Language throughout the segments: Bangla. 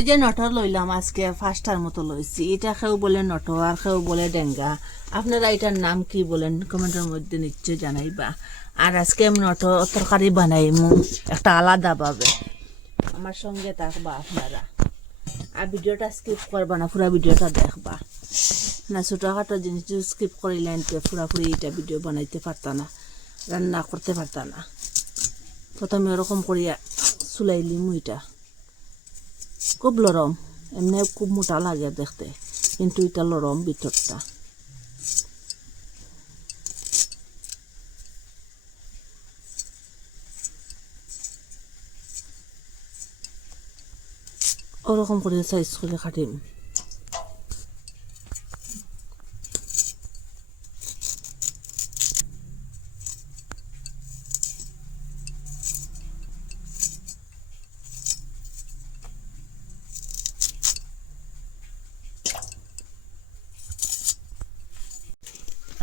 ওই যে নটর লইলাম আজকে ফার্স্টার মতো লইছি। এটা কেউ বলে নটো আর কেউ বলে ডেঙ্গা। আপনারা এটার নাম কি বলেন কমেন্টের মধ্যে নিশ্চয় জানাইবা। আর আজকে আমি নটো তরকারি বানাইমু একটা আলাদাভাবে। আমার সঙ্গে থাকবা আপনারা, আর ভিডিওটা স্কিপ করবা না, পুরা ভিডিওটা দেখবা না। ছোটোখাটো জিনিস স্কিপ করিলেন তো পুরাপুরি এটা ভিডিও বানাইতে পারতা না, রান্না করতে পারতা না। প্রথমে ওরকম করিয়া চুলাইলিম এটা, খুব লরম, এমনি খুব মোটা লাগে দেখতে, কিন্তু এটা লরম ভিতরটা। ওরকম করে সাইজ করে কাটিম।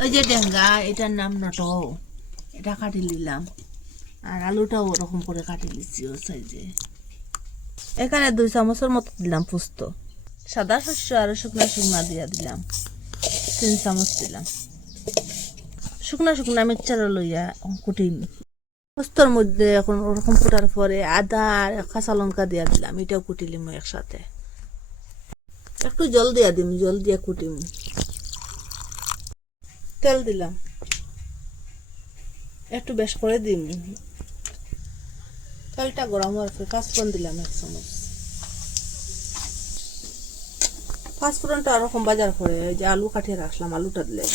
ওই যে ডেঙ্গা, এটার নাম নটো, এটা কাটি নিলাম। আর আলুটাও ওরকম করে কাটি নিচ্ছি ও সাইজে। এখানে 2 চামচের মতো দিলাম পোস্ত, সাদা শস্য আর শুকনা শুকনা দিয়া দিলাম 3 চামচ দিলাম। শুকনা শুকনা মিক্সচার লইয়া কুটিম। পোস্তর মধ্যে এখন ওরকম কুটার পরে আদা আর কাঁচা লঙ্কা দিয়া দিলাম, এটাও কুটিলিম একসাথে। একটু জল দিয়া দিম, জল দিয়া কুটিম। তেল দিলাম, একটু বেশ করে দিম। তেলটা গরম হওয়ার পর পাঁচফোড়ন দিলাম 1 চামচ। পাঁচফোড়নটা ওরকম বাজার করে যে আলু কাটিয়ে রাখলাম, আলুটা দিলাম।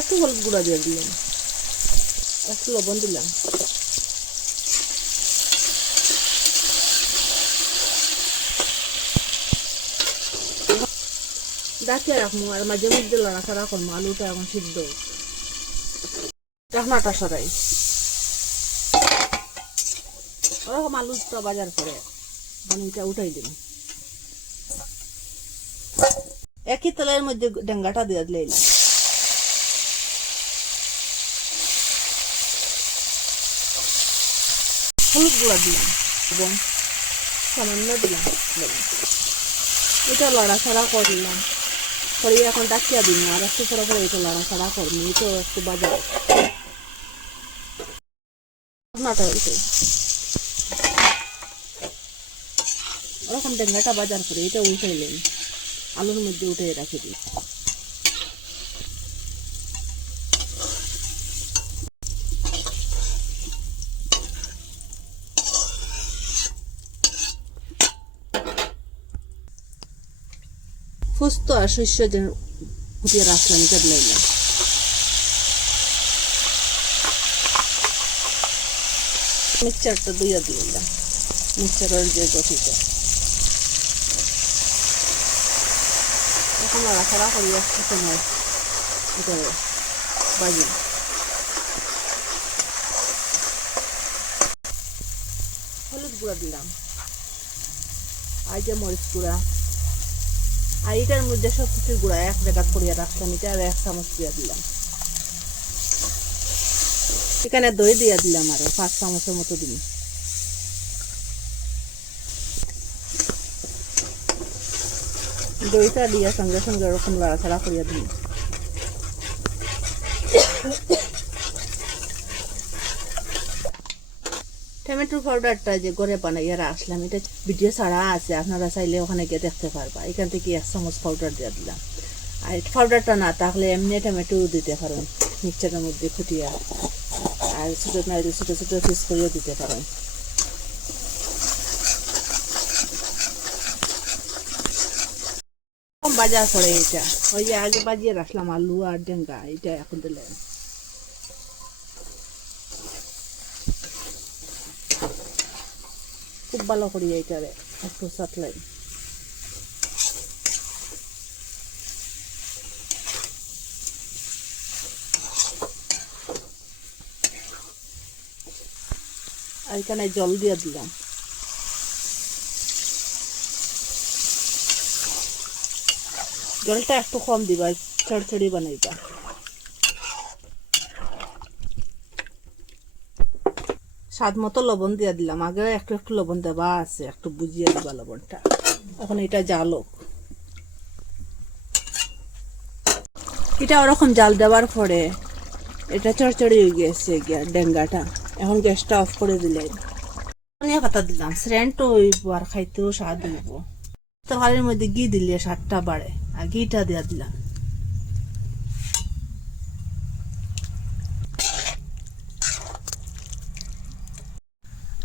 একটু হলুদ গুঁড়া দিয়ে দিলাম, একটু লবণ দিলাম। ডাকিয়ে রাখবো আর মাঝে মধ্যে লড়াচড়া করবো, আলুটা এখন সিদ্ধ। ঢাকনাটা সরাই, ওরকম আলুটা বাজার করে পানিটা উঠাই দিন। একই তেলের মধ্যে ডেঙ্গাটা দিয়ে দিলাম। হলুদ গুঁড়া দিলাম এবং সামান্য দিলাম। এটা লড়াছাড়া করলাম করে এখন ডাকিয়া দিন, আর একটু পরে পরে এটা লড়াছাড়া করবো। এটাও একটু বাজার ওরকম ডেঙ্গাটা বাজার করে এটা উঠাইলেন, আলুর মধ্যে উঠে রাখি দিই। ফুস্ত আর শস্য যে ফুটিয়ে রাখলাম এটা দিলাম। মিক্সচারটা দুইয়া দিলাম, মিক্সচারের যে গতিটা এখন নাড়াচাড়া করি একটু সময় এটা বাজি। হলুদ গুঁড়া দিলাম, আর যে মরিচ গুঁড়া, আর এটার মধ্যে সব কিছুর গুঁড়া এক জায়গা করিয়া রাখলাম, এটা আর 1 চামচ দিয়ে দিলাম। এখানে দই দিয়ে দিলাম আরো 5 চামচের মতো দিন। দইটা দিয়ে সঙ্গে সঙ্গে ওরকম লড়াছাড়া করিয়া দিন। টমেটো পাউডারটা যে ঘরে বানাইয়া রাখলাম, এটা ভিডিও ছাড়া আছে, আপনারা চাইলে ওখানে গিয়ে দেখতে পারবা। এখান থেকে 1 চামচ পাউডার দিয়ে দিলাম। আর পাউডারটা না থাকলে এমনি টমেটো দিতে পারেন মিক্সচারের মধ্যে ফুটিয়া, আর ছোটো নাইলে ছোটো ছোটো পিস করিয়া দিতে পারেন। বাজার করে এটা ওই যে আগে বাজিয়ে রাখলাম আলু আর ডেঙ্গা, এটা এখন দিলাম। খুব ভালো করি এইটারে একটু সাতলাই। আর এখানে জল দিয়ে দিলাম। জলটা একটু কম দিবা, চড়চড়ি বানাইবা। স্বাদ মতো লবণ দিয়ে দিলাম, আগে একটু একটু লবণ দেওয়া আছে, একটু বুঝিয়ে দিবা লবণটা। এখন এটা জালক, এটা ওরকম জাল দেওয়ার পরে এটা চড়চড়ি হয়ে গেছে গিয়া ডেঙ্গাটা। এখন গ্যাসটা অফ করে দিলেন, ধনিয়া পাতা দিলাম, সেন্টও হইব আর খাইতেও স্বাদ হইব। তরকারির মধ্যে ঘি দিলে স্বাদটা বাড়ে, আর ঘিটা দিয়া দিলাম।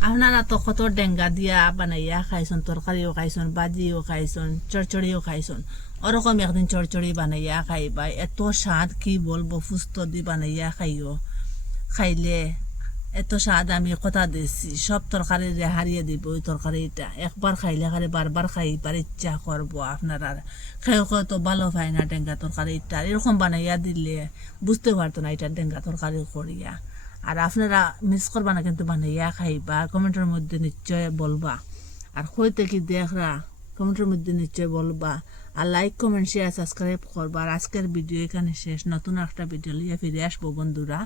আপনারা তো কত ডেঙ্গা দিয়া বানাইয়া খাইছেন, তরকারিও খাইছেন, বাজিও খাইছেন, চড়চড়িও খাইছেন। ওরকম একদিন চড়চড়ি বানাইয়া খাইবা, এত স্বাদ কি বলবো। ফুস্ত দি বানাইয়া খাইও, খাইলে এত স্বাদ আমি কথা দিছি, সব তরকারি হারিয়ে দিব। ওই তরকারিটা একবার খাইলে খালি বারবার খাইবার ইচ্ছা করবো আপনারা। খেয়ে খেয়ে তো ভালো পায় না ডেঙ্গা তরকারিটা, এরকম বানাইয়া দিলে বুঝতে পারতো না এটা ডেঙ্গা তরকারি করিয়া। আর আপনারা মিস করবা না কিন্তু, বানাইয়া খাইবা। কমেন্টের মধ্যে নিশ্চয় বলবা, আর কইতে কি দেখরা কমেন্টের মধ্যে নিশ্চয় বলবা। আর লাইক কমেন্ট শেয়ার সাবস্ক্রাইব করবা। আর আজকের ভিডিও এখানে শেষ, নতুন একটা ভিডিও লিয়ে ফিরে আসবো বন্ধুরা।